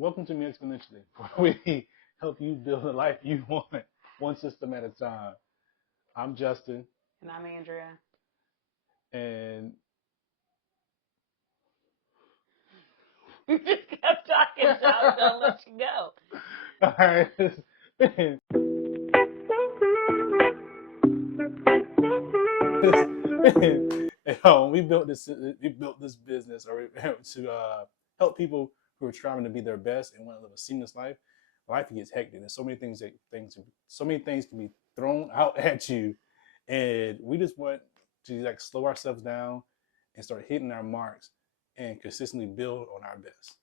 Welcome to Me Exponentially, where we help you build the life you want, one system at a time. I'm Justin, And I'm Andrea. and You just kept talking, so I was gonna let you go. all right, we built this. We built this business to help people who are striving to be their best and want to live a seamless life. Life gets hectic. There's so many so many things can be thrown out at you, and we just want to like slow ourselves down and start hitting our marks and consistently build on our best.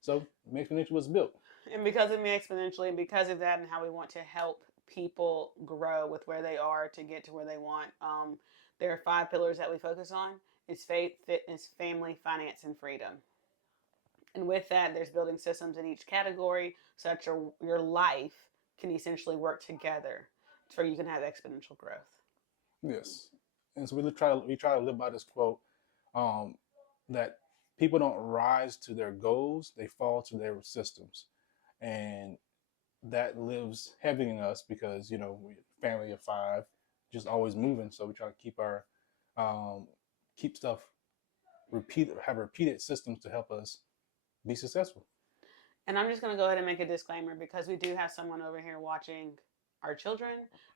So, Make Exponential was built. And because of me exponentially, and because of that, and how we want to help people grow with where they are to get to where they want, there are 5 pillars that we focus on: it's faith, fitness, family, finance, and freedom. And with that, there's building systems in each category so that your life can essentially work together so you can have exponential growth. Yes, and so we try to live by this quote um, that people don't rise to their goals; they fall to their systems, and that lives heavy in us because we family of five, just always moving. So we try to um, keep stuff have repeated systems to help us be successful. And I'm just going to go ahead and make a disclaimer because we do have someone over here watching our children,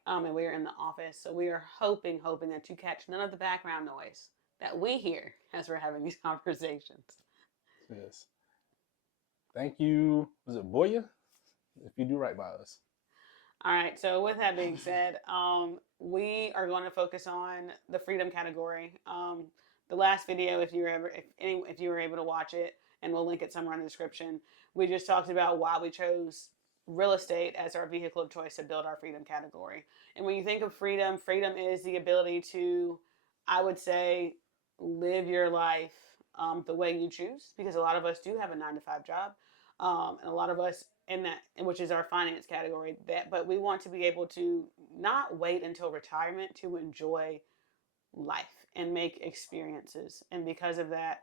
and we are in the office. So we are hoping that you catch none of the background noise that we hear as we're having these conversations. Yes, thank you. Was it Boya? If you do right by us. All right. So with that being said, we are going to focus on the freedom category. The last video, if you were able to watch it, and we'll link it somewhere in the description. We just talked about why we chose real estate as our vehicle of choice to build our freedom category. And when you think of freedom, freedom is the ability to, I would say, live your life the way you choose. Because a lot of us do have a 9 to 5 job, and a lot of us in that, which is our finance category, that but we want to be able to not wait until retirement to enjoy life and make experiences. And because of that,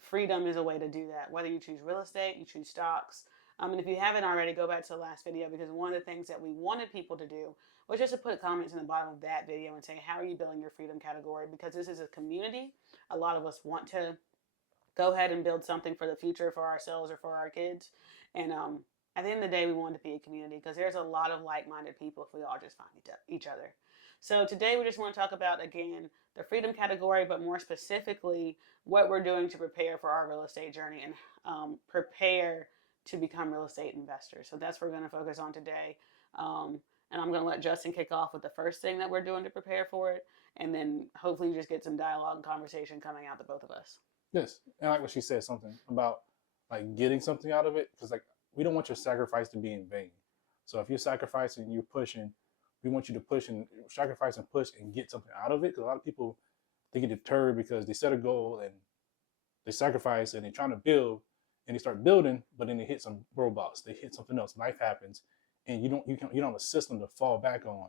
freedom is a way to do that. Whether you choose real estate, you choose stocks. And if you haven't already, go back to the last video, because one of the things that we wanted people to do was just to put comments in the bottom of that video and say, how are you building your freedom category? Because this is a community. A lot of us want to go ahead and build something for the future for ourselves or for our kids. And at the end of the day, we want to be a community because there's a lot of like-minded people if we all just find each other. So today we just want to talk about, again, the freedom category, but more specifically what we're doing to prepare for our real estate journey and prepare to become real estate investors. So that's what we're going to focus on today. And I'm going to let Justin kick off with the first thing that we're doing to prepare for it. And then hopefully you just get some dialogue and conversation coming out to both of us. Yes, and like what she said, something about like getting something out of it, because like we don't want your sacrifice to be in vain. So if you're sacrificing, you're pushing, we want you to push and sacrifice and push and get something out of it. Because a lot of people they get deterred because they set a goal and they sacrifice and they're trying to build and they start building, but then they hit some roadblocks, they hit something else, life happens, and you don't have a system to fall back on.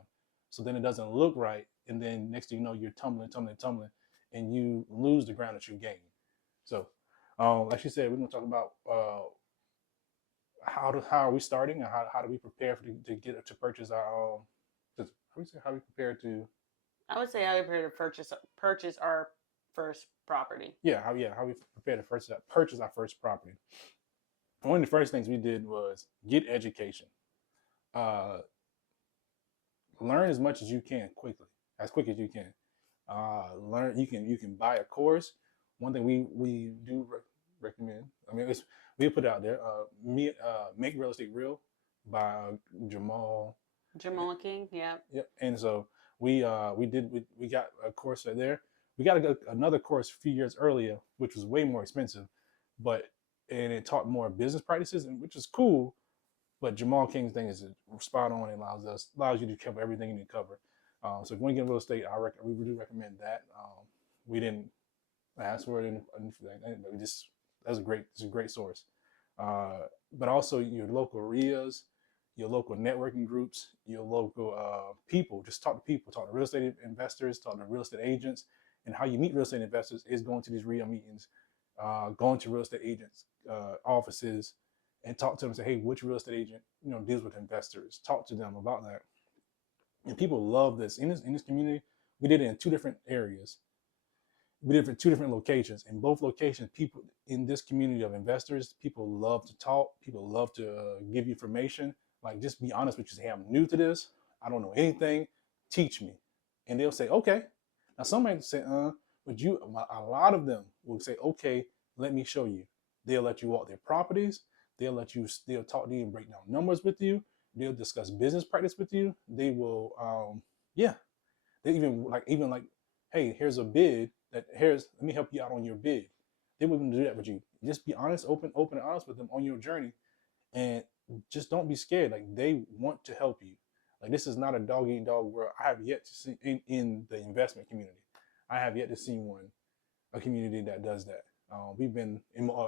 So then it doesn't look right, and then next thing you know, you're tumbling, and you lose the ground that you gained. So, like she said, we're going to talk about how are we starting and how do we prepare to get to purchase our how we prepare to I would say how we prepare to purchase our first property. how we prepare to purchase our first property. One of the first things we did was get education. Uh, Learn as much as you can quickly, as quick as you can. Learn you can buy a course. One thing we do recommend. I mean, we put it out there. Make real estate real by Jamal. Jamal King, yeah. Yep. And so we got a course right there. We got another course a few years earlier, which was way more expensive, but and it taught more business practices, and which is cool. But Jamal King's thing is spot on. It allows you to cover everything you need to cover. So if you want to get in real estate, we do recommend that. We didn't ask for it, but we just it's a great source. But also your local RIAs, your local networking groups, your local people. Just talk to people, talk to real estate investors, talk to real estate agents, and how you meet real estate investors is going to these RIA meetings, going to real estate agents' offices, and talk to them and say, hey, which real estate agent, deals with investors? Talk to them about that. And people love this. In this community, we did it in two different areas. We did it in two different locations. In both locations, people in this community of investors, people love to talk. People love to give you information. Like, just be honest with you. Say, hey, I'm new to this. I don't know anything. Teach me. And they'll say, okay. Now, some might say, but a lot of them will say, okay, let me show you. They'll let you walk their properties. They'll talk to you and break down numbers with you. They'll discuss business practice with you. They will, yeah. They even like, hey, here's a bid. Let me help you out on your bid. They wouldn't do that with you. Just be honest, open and honest with them on your journey, and just don't be scared. Like, they want to help you. Like, this is not a dog eat dog world. I have yet to see in the investment community. I have yet to see a community that does that. We've been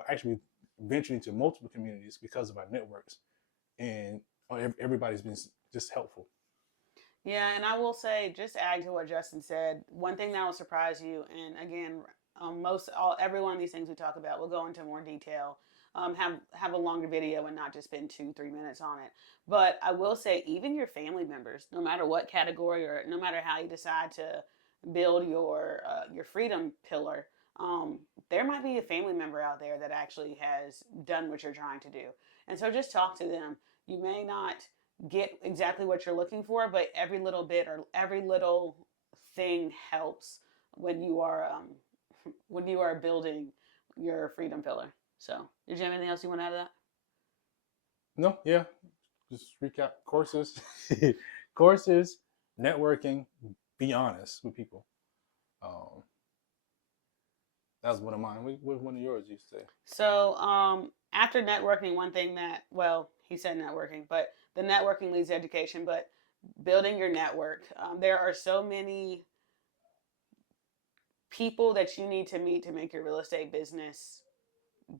actually venturing into multiple communities because of our networks, and everybody's been just helpful. Yeah, and I will say, just add to what Justin said, one thing that will surprise you, and again, every one of these things we talk about, we'll go into more detail. Have a longer video and not just spend 2-3 minutes on it. But I will say, even your family members, no matter what category or no matter how you decide to build your freedom pillar, um, there might be a family member out there that actually has done what you're trying to do, and so just talk to them. You may not get exactly what you're looking for, but every little bit or every little thing helps when you are building your freedom pillar. So, did you have anything else you want to add to that? No, yeah, just recap courses, courses, networking. Be honest with people. Um, that was one of mine. What one of yours you say? So, after networking, one thing that, well, he said networking, but the networking leads to education. But building your network, there are so many people that you need to meet to make your real estate business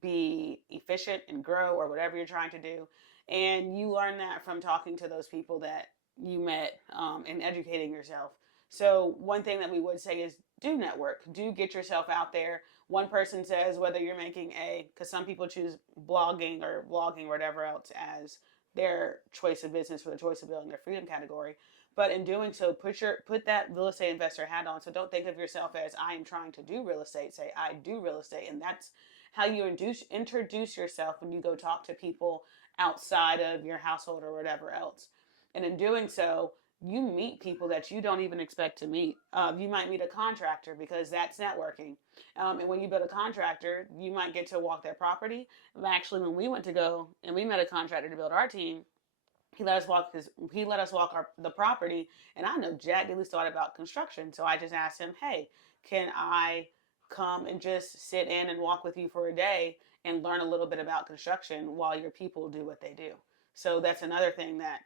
be efficient and grow or whatever you're trying to do. And you learn that from talking to those people that you met, and educating yourself. So, one thing that we would say is do network, do get yourself out there. One person says whether you're making because some people choose blogging or vlogging or whatever else as their choice of business for the choice of building their freedom category. But in doing so, put that real estate investor hat on. So don't think of yourself as I am trying to do real estate. Say I do real estate, and that's how you introduce yourself when you go talk to people outside of your household or whatever else. And in doing so, you meet people that you don't even expect to meet. You might meet a contractor because that's networking. And when you build a contractor, you might get to walk their property. Actually, when we went to go and we met a contractor to build our team, he let us walk the property, and I know Jack at least thought about construction, so I just asked him, hey, can I come and just sit in and walk with you for a day and learn a little bit about construction while your people do what they do. So that's another thing that,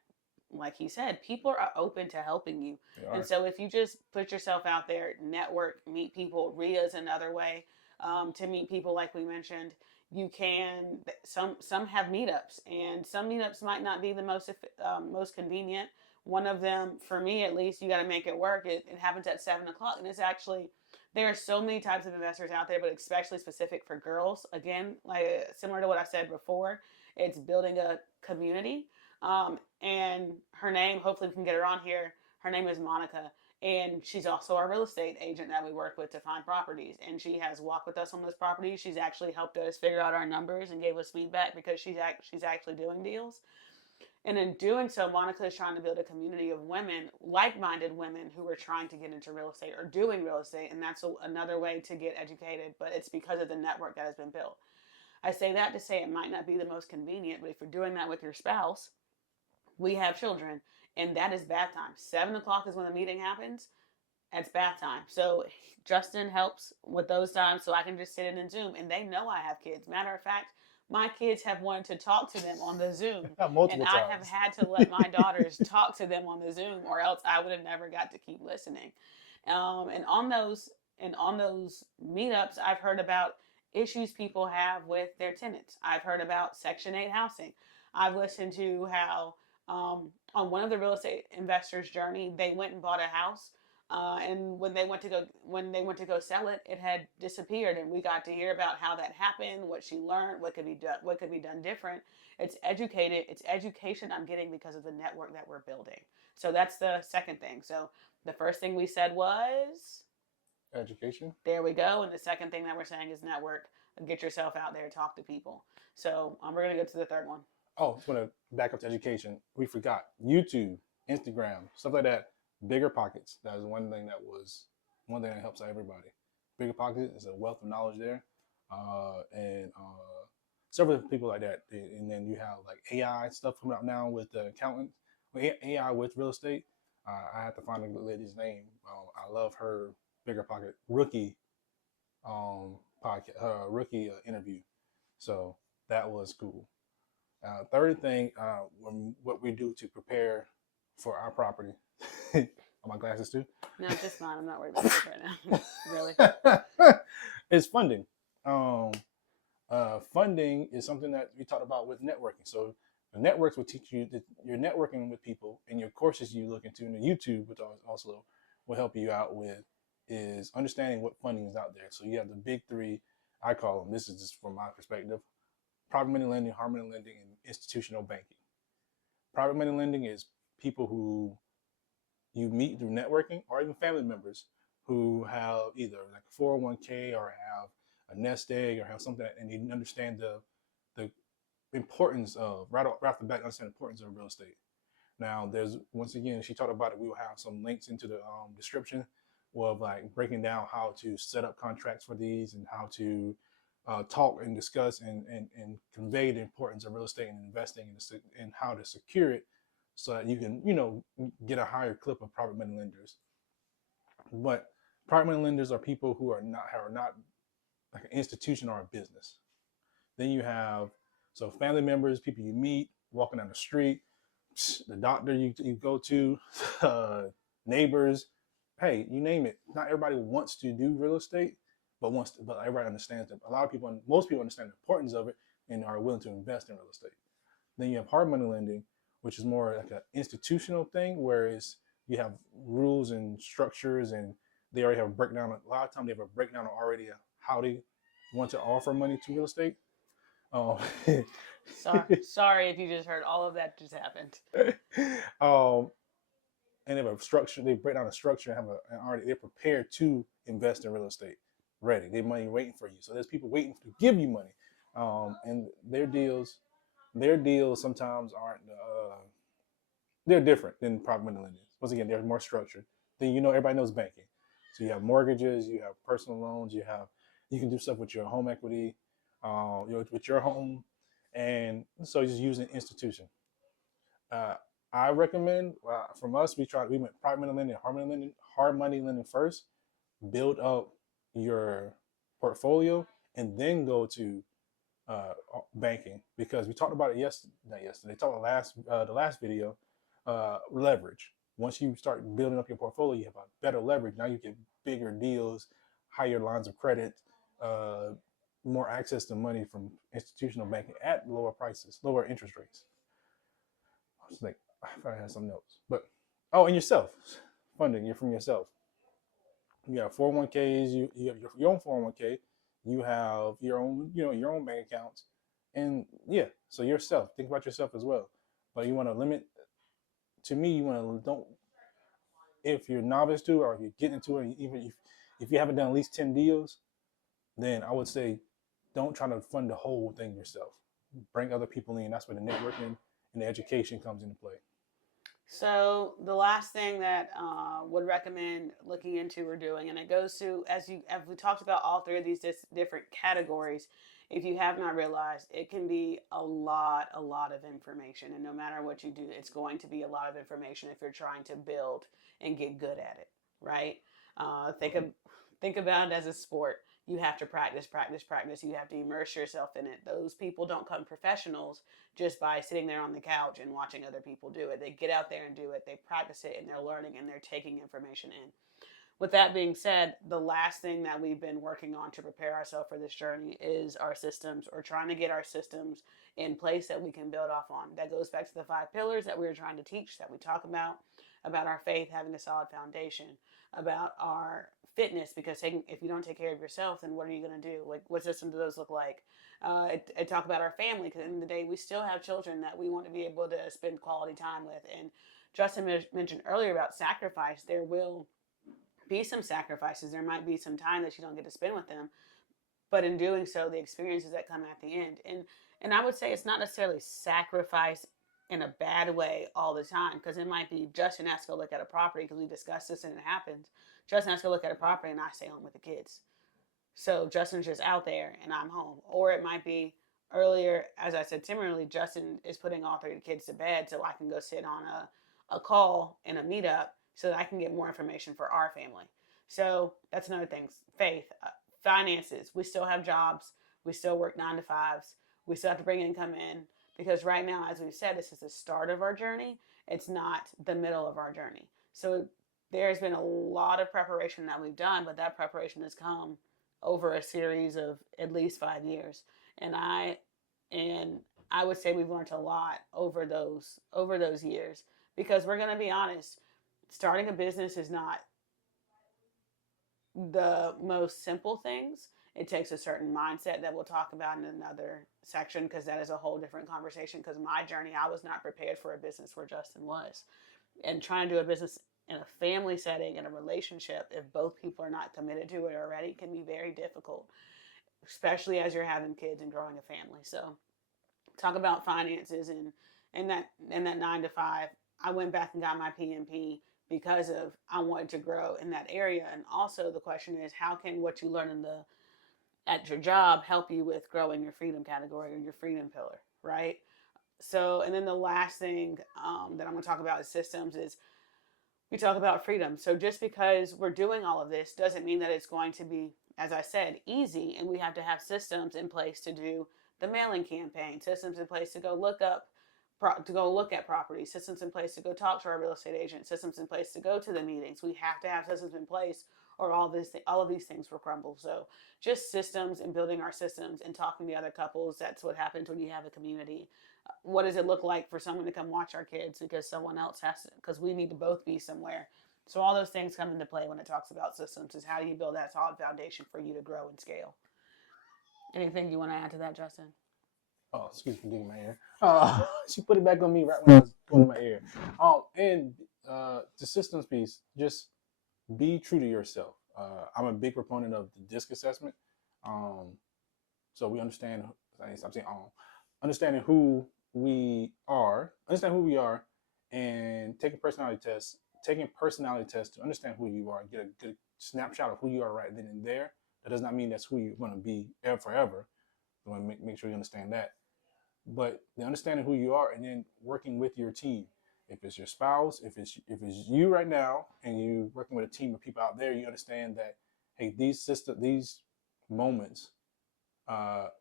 like he said, people are open to helping you. They And are. so if you just put yourself out there, network, meet people. RIA is another way, to meet people, like we mentioned. You can, some have meetups, and some meetups might not be the most convenient. One of them, for me at least, you got to make it work. It happens at 7 o'clock, and it's actually, there are so many types of investors out there, but especially specific for girls. Again, like similar to what I said before, it's building a community. And her name, hopefully we can get her on here. Her name is Monica, and she's also our real estate agent that we work with to find properties. And she has walked with us on those properties. She's actually helped us figure out our numbers and gave us feedback because she's actually doing deals. And in doing so, Monica is trying to build a community of women, like-minded women who are trying to get into real estate or doing real estate. And that's another way to get educated, but it's because of the network that has been built. I say that to say it might not be the most convenient, but if you're doing that with your spouse, we have children, and that is bath time. 7 o'clock is when the meeting happens. It's bath time. So Justin helps with those times so I can just sit in and Zoom. And they know I have kids. Matter of fact, my kids have wanted to talk to them on the Zoom. And Multiple I have times. had to let my daughters talk to them on the Zoom, or else I would have never got to keep listening. And on those meetups, I've heard about issues people have with their tenants. I've heard about Section 8 housing. I've listened to how, on one of the real estate investors' journey, they went and bought a house, And when they went to go sell it, it had disappeared, and we got to hear about how that happened, what she learned, what could be done different. It's education I'm getting because of the network that we're building. So that's the second thing. So the first thing we said was, Education. there we go, and the second thing that we're saying is network. Get yourself out there, talk to people. So we're gonna go to the third one. Oh, just want to back up to education. We forgot YouTube, Instagram, stuff like that. Bigger pockets. That is one thing that helps everybody. Bigger pockets is a wealth of knowledge there, and several people like that. And then you have like AI stuff coming out now with the accountant, AI with real estate. I have to find the lady's name. I love her bigger pocket rookie podcast, rookie interview. So that was cool. Third thing, what we do to prepare for our property. Are my glasses too? No, just mine. I'm not worried about this right now. Really. Is funding. Um, Funding is something that we talked about with networking. So the networks will teach you that you're networking with people, and your courses you look into, and the YouTube, which also will help you out with, is understanding what funding is out there. So you have the big three, I call them. This is just from my perspective: private money lending, hard money lending, and institutional banking. Private money lending is people who you meet through networking, or even family members who have either like a 401k or have a nest egg or have something, and you understand the importance of right off the bat, understand the importance of real estate. Now, there's once again, she talked about it. We will have some links into the description of like breaking down how to set up contracts for these and how to talk and discuss and convey the importance of real estate and investing and how to secure it so that you can, get a higher clip of private money lenders. But private money lenders are people who are not like an institution or a business. Then you have so family members, people you meet walking down the street, the doctor you go to, neighbors, hey, you name it. Not everybody wants to do real estate, but everybody understands that. Most people understand the importance of it and are willing to invest in real estate. Then you have hard money lending, which is more like an institutional thing, whereas you have rules and structures, and they already have a breakdown. A lot of times they have a breakdown already of how they want to offer money to real estate. Um, Sorry if you just heard all of that just happened. um, and they have a structure. They break down a structure and they're prepared to invest in real estate, ready. Their money waiting for you. So there's people waiting to give you money, and their deals sometimes aren't. They're different than private money lenders. Once again, they're more structured. Then everybody knows banking. So you have mortgages, you have personal loans, you can do stuff with your home equity, with your home, and so just using an institution. Uh, I recommend from us we went private money lending, hard money lending first, build up your portfolio, and then go to banking because we talked about it yesterday. Not yesterday. Talked about the last video. Leverage. Once you start building up your portfolio, you have a better leverage. Now you get bigger deals, higher lines of credit, uh, more access to money from institutional banking at lower prices, lower interest rates. I was like, if I had some notes, but and yourself funding. You're from yourself. You have 401ks. You have your own 401k. You have your own your own bank accounts, and yeah. So yourself. Think about yourself as well. But you want to limit. To me, you want to don't if you're novice to or if you're getting into it, even if you haven't done at least 10 deals, then I would say don't try to fund the whole thing yourself. Bring other people in. That's where the networking and the education comes into play. So the last thing that would recommend looking into or doing, and it goes to as we talked about all three of these different categories. If you have not realized, it can be a lot of information, and no matter what you do, it's going to be a lot of information if you're trying to build and get good at it, right? Uh, think of think about it as a sport. You have to practice, practice, practice. You have to immerse yourself in it. Those people don't come professionals just by sitting there on the couch and watching other people do it. They get out there and do it. They practice it and they're learning and they're taking information in. with that being said, the last thing that we've been working on to prepare ourselves for this journey is our systems, or trying to get our systems in place that we can build off on. That goes back to the 5 pillars that we were trying to teach, that we talk about our faith having a solid foundation, about our fitness, because if you don't take care of yourself, then what are you going to do? Like, what system do those look like? I talk about our family, because at the end of the day, we still have children that we want to be able to spend quality time with. And Justin mentioned earlier about sacrifice. There will be some sacrifices. There might be some time that you don't get to spend with them, but in doing so, the experiences that come at the end. And I would say it's not necessarily sacrifice in a bad way all the time, because it might be Justin has to go look at a property, because we discussed this and it happens. Justin has to go look at a property and I stay home with the kids. So Justin's just out there and I'm home. Or it might be earlier, as I said, similarly, Justin is putting all 3 kids to bed so I can go sit on a call in a meetup so that I can get more information for our family. So that's another thing. Faith, finances. We still have jobs. We still work 9 to 5s. We still have to bring income in, because right now, as we've said, this is the start of our journey. It's not the middle of our journey. So there's been a lot of preparation that we've done, but that preparation has come over a series of at least 5 years. And I would say we've learned a lot over those years, because we're going to be honest, starting a business is not the most simple things. It takes a certain mindset that we'll talk about in another section, because that is a whole different conversation. Because my journey, I was not prepared for a business where Justin was. And trying to do a business in a family setting, in a relationship, if both people are not committed to it already, can be very difficult, especially as you're having kids and growing a family. So talk about finances, and that 9 to 5. I went back and got my PMP because of I wanted to grow in that area. And also the question is, how can what you learn at your job help you with growing your freedom category or your freedom pillar, right? So, and then the last thing that I'm going to talk about is systems. Is we talk about freedom. So just because we're doing all of this doesn't mean that it's going to be, as I said, easy. And we have to have systems in place to do the mailing campaign, systems in place to go look at properties, systems in place to go talk to our real estate agent, systems in place to go to the meetings. We have to have systems in place, or all of these things will crumble. So just systems and building our systems and talking to other couples. That's what happens when you have a community. What does it look like for someone to come watch our kids because someone else has to, because we need to both be somewhere. So all those things come into play when it talks about systems. Is how do you build that solid foundation for you to grow and scale? Anything you want to add to that, Justin? Oh, excuse me for digging my ear. She put it back on me right when I was going to my ear. And the systems piece, just be true to yourself. I'm a big proponent of the DISC assessment. So we understand, I'm saying, understanding who we are, and taking personality tests to understand who you are, get a good snapshot of who you are right then and there. That does not mean that's who you're going to be forever. You want to make sure you understand that. But the understanding who you are, and then working with your team. If it's your spouse, if it's you right now, and you working with a team of people out there, you understand that, hey, these moments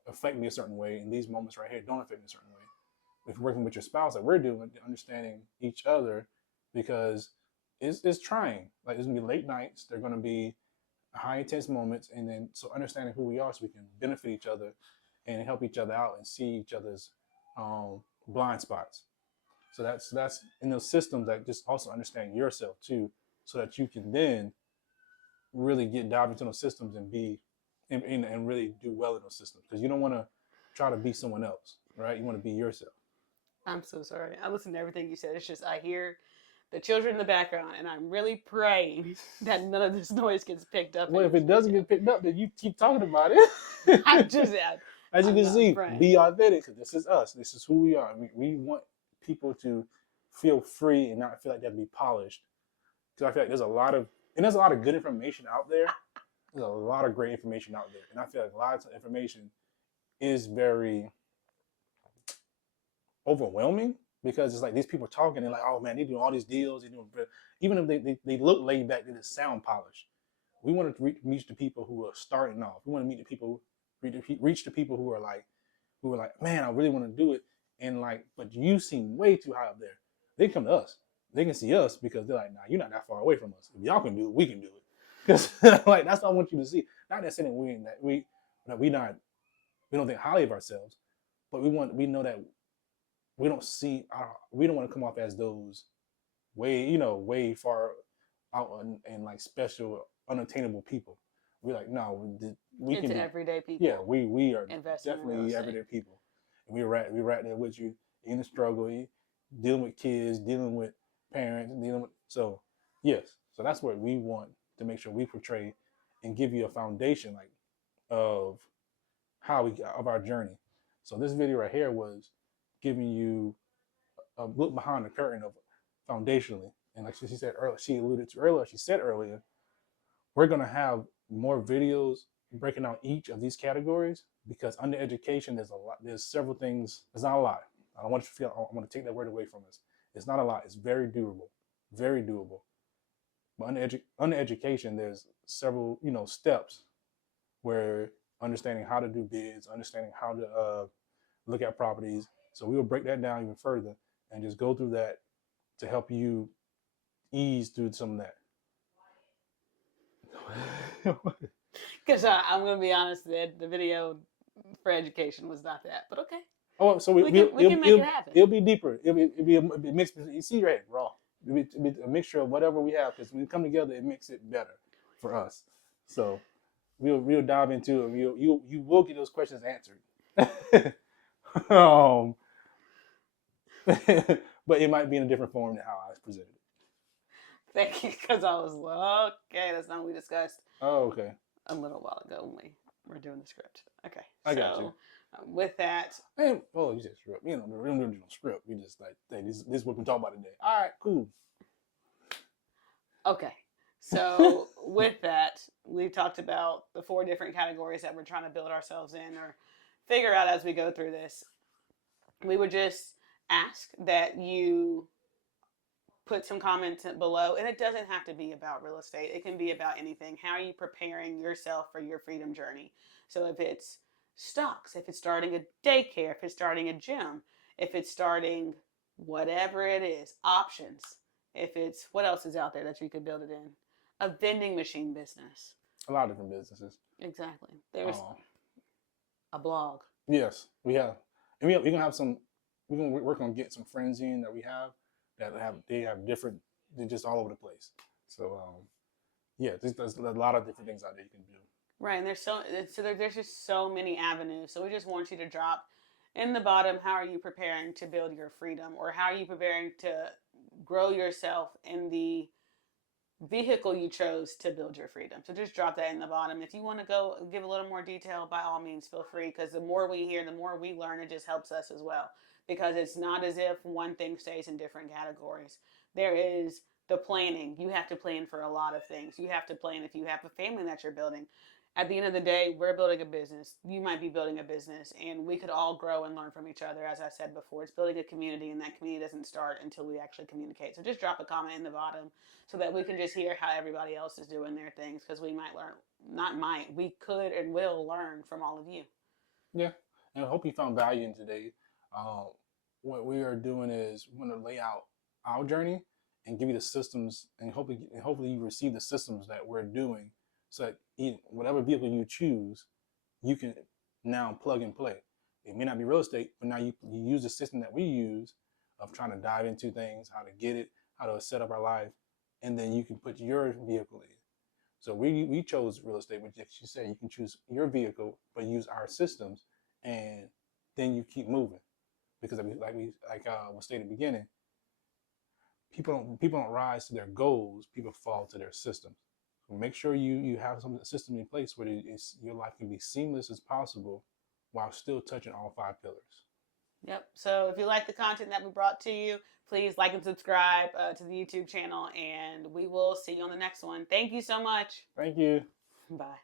affect me a certain way, and these moments right here don't affect me a certain way. If you're working with your spouse, like we're doing, understanding each other, because it's trying. Like, there's gonna be late nights. They're gonna be high intense moments, and then so understanding who we are, so we can benefit each other and help each other out and see each other's blind spots. So that's in those systems, that just also understand yourself too, so that you can then really get dive into those systems and be and really do well in those systems, because you don't want to try to be someone else, right? You want to be yourself. I'm so sorry. I listened to everything you said. It's just I hear the children in the background, and I'm really praying that none of this noise gets picked up. Well, in if this it doesn't video. get picked up, then you keep talking about it. I just As you I'm can not see, praying. be authentic. This is us. This is who we are. We want people to feel free and not feel like they have to be polished. Because I feel like there's a lot of good information out there. There's a lot of great information out there, and I feel like a lot of information is very overwhelming, because it's like these people talking and like, oh man, they do all these deals. They doing, even if they look laid back, they just sound polished. We want to reach the people who are starting off. We want to meet the people, reach the people who are like, man, I really want to do it, and like, but you seem way too high up there. They come to us. They can see us because they're like, nah, you're not that far away from us. If y'all can do it, we can do it. Because like that's what I want you to see. Not that saying we don't think highly of ourselves, but we know that we don't want to come off as those way far out and like special unattainable people. We're like, no, we can Into be, everyday yeah, people we are investing in real definitely estate. everyday people, and we're right there with you in the struggle, dealing with kids, dealing with parents, dealing with yes, so that's what we want to make sure we portray and give you a foundation like of of our journey. So this video right here was giving you a look behind the curtain of foundationally, and like she said earlier, she said earlier, we're gonna have more videos breaking out each of these categories because under education there's a lot, there's several things. There's not a lot. I don't want you to feel. I want to take that word away from us. It's not a lot. It's very doable, very doable. But under education, there's several steps where understanding how to do bids, understanding how to look at properties. So we will break that down even further and just go through that to help you ease through some of that. Because I'm going to be honest, the video for education was not that, but okay. Oh, so we can make it happen. It'll be deeper. It'll be a mix. You see, right? Raw. It'll be a mixture of whatever we have because when we come together, it makes it better for us. So we'll dive into it. You will get those questions answered. um, but it might be in a different form than how I presented it. Thank you, because I was like, okay, that's not what we discussed. Oh, okay. A little while ago when we were doing the script. Okay, I got you. With that, you said script. We don't do no script. We just like, hey, this is what we talk about today. All right, cool. Okay, so with that, we talked about the 4 different categories that we're trying to build ourselves in or figure out as we go through this. We would just ask that you put some comments below, and it doesn't have to be about real estate. It can be about anything. How are you preparing yourself for your freedom journey? So if it's stocks, if it's starting a daycare, if it's starting a gym, if it's starting whatever it is, options, if it's what else is out there that you could build it in, a vending machine business, a lot of different businesses. Exactly. There's a blog. Yes, we have, and we're gonna have some. We're gonna work on get some friends in that we have that have different. They're just all over the place. So yeah, there's a lot of different things out there you can do. Right, and there's just so many avenues. So we just want you to drop in the bottom, how are you preparing to build your freedom, or how are you preparing to grow yourself in the vehicle you chose to build your freedom. So just drop that in the bottom. If you want to go give a little more detail, by all means, feel free, because the more we hear, the more we learn. It just helps us as well, because it's not as if one thing stays in different categories. There is the planning. You have to plan for a lot of things. You have to plan if you have a family that you're building. At the end of the day, we're building a business. You might be building a business, and we could all grow and learn from each other. As I said before, it's building a community, and that community doesn't start until we actually communicate. So just drop a comment in the bottom so that we can just hear how everybody else is doing their things, because we might learn, we could and will learn from all of you. Yeah, and I hope you found value in today. What we are doing is we're going to lay out our journey and give you the systems, and hopefully you receive the systems that we're doing, so that whatever vehicle you choose, you can now plug and play. It may not be real estate, but now you use the system that we use of trying to dive into things, how to get it, how to set up our life, and then you can put your vehicle in. So we chose real estate, which you said you can choose your vehicle, but use our systems, and then you keep moving. Because like was stated at the beginning, people don't rise to their goals. People fall to their systems. So make sure you have some system in place where your life can be seamless as possible, while still touching all 5 pillars. Yep. So if you like the content that we brought to you, please like and subscribe to the YouTube channel, and we will see you on the next one. Thank you so much. Thank you. Bye.